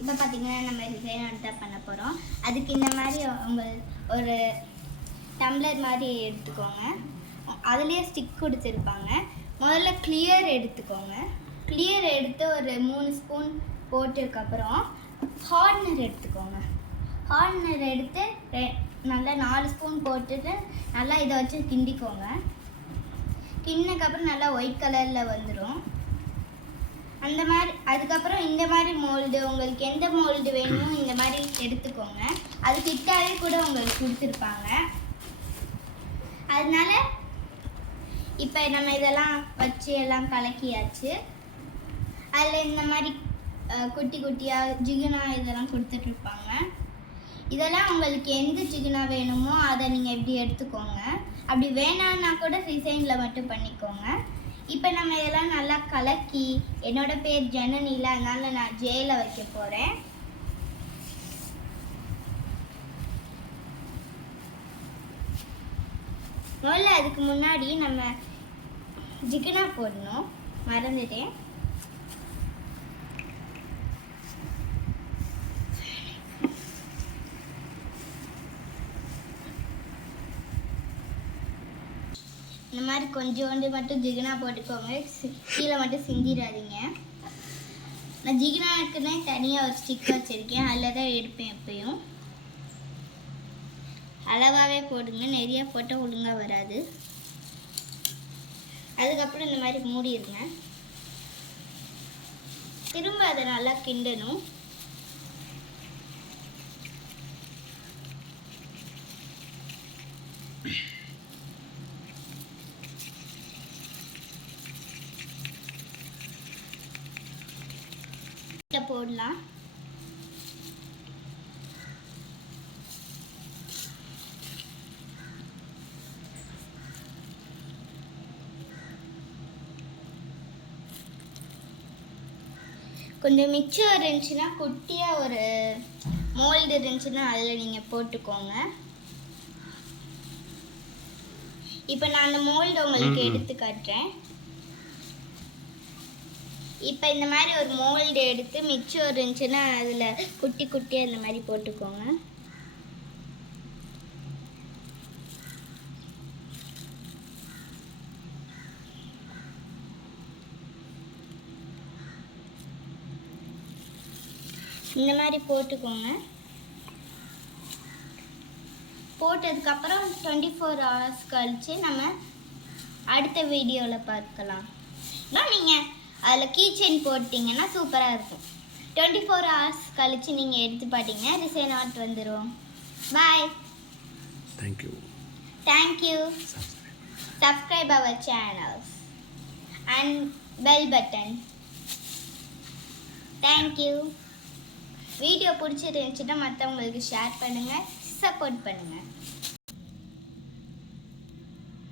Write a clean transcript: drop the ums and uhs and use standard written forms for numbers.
இப்போ பார்த்தீங்கன்னா நம்ம டிசைன் தான் பண்ண போகிறோம். அதுக்கு இந்த மாதிரி ஒரு டம்ளர் மாதிரி எடுத்துக்கோங்க. அதுலேயே ஸ்டிக் கொடுத்துருப்பாங்க. முதல்ல கிளியர் எடுத்துக்கோங்க. கிளியர் எடுத்து ஒரு 3 ஸ்பூன் போட்டதுக்கப்புறம் ஹார்ட்னர் எடுத்துக்கோங்க. ஹார்ட்னர் எடுத்து நல்லா 4 ஸ்பூன் போட்டுட்டு நல்லா இதை வச்சு கிண்டிக்கோங்க. கிண்டினதுக்கப்புறம் நல்லா ஒயிட் கலரில் வந்துடும். அந்த மாதிரி அதுக்கப்புறம் இந்த மாதிரி மோல்டு உங்களுக்கு எந்த மோல்டு வேணுமோ இந்த மாதிரி எடுத்துக்கோங்க. அது கிட்டாவே கூட உங்களுக்கு கொடுத்துருப்பாங்க. அதனால இப்போ நம்ம இதெல்லாம் வச்சு எல்லாம் கலக்கியாச்சு. அதில் இந்த மாதிரி குட்டி குட்டியாக ஜிகினா இதெல்லாம் கொடுத்துட்ருப்பாங்க. இதெல்லாம் உங்களுக்கு எந்த ஜிகினா வேணுமோ அதை நீங்கள் எப்படி எடுத்துக்கோங்க. அப்படி வேணான்னா கூட டிசைனில் மட்டும் பண்ணிக்கோங்க. இப்போ நம்ம இதெல்லாம் நல்லா கலக்கி, என்னோட பேர் ஜனனியில், அதனால நான் ஜேல வைக்க போகிறேன். முதல்ல அதுக்கு முன்னாடி நம்ம ஜிகினா போடணும், மறந்துட்டேன். இந்த மாதிரி கொஞ்சோண்டு மட்டும் ஜிகினா போட்டுக்கோங்க. கீழே மட்டும் சிந்திடாதீங்க. நான் ஜிகினாக்குன்னே தனியாக ஒரு ஸ்டிக் வச்சுருக்கேன். அதில் தான் எடுப்பேன் எப்பயும். அளவாகவே போடுங்க, நிறையா போட்டால் ஒழுங்காக வராது. அதுக்கப்புறம் இந்த மாதிரி மூடிடுங்க. திரும்ப அதை நல்லா கிண்டணும். போடலாம். கொஞ்சம் மிச்சம் இருந்துச்சுன்னா குட்டியாக ஒரு மோல்டு இருந்துச்சுன்னா அதில் நீங்கள் போட்டுக்கோங்க. இப்போ நான் அந்த மோல்டு உங்களுக்கு எடுத்து காட்டுறேன். இப்போ இந்த மாதிரி ஒரு மோல்டு எடுத்து மிச்சம் இருந்துச்சுன்னா அதில் குட்டி குட்டியாக இந்த மாதிரி போட்டுக்கோங்க. இந்த மாதிரி போட்டுக்கோங்க. போட்டதுக்கப்புறம் 24 hours கழித்து நம்ம அடுத்த வீடியோவில் பார்க்கலாம். நீங்கள் அதில் கீச்செயின் போட்டிங்கன்னா சூப்பராக இருக்கும். 24 hours கழித்து நீங்கள் எடுத்து பார்த்தீங்கன்னா டிசைன் ஆர்ட் வந்துடும். Bye. Thank you. Subscribe our channels and bell button. Thank you. Video பிடிச்சிருந்துச்சுன்னா மற்றவங்களுக்கு ஷேர் பண்ணுங்கள், சப்போர்ட் பண்ணுங்கள்.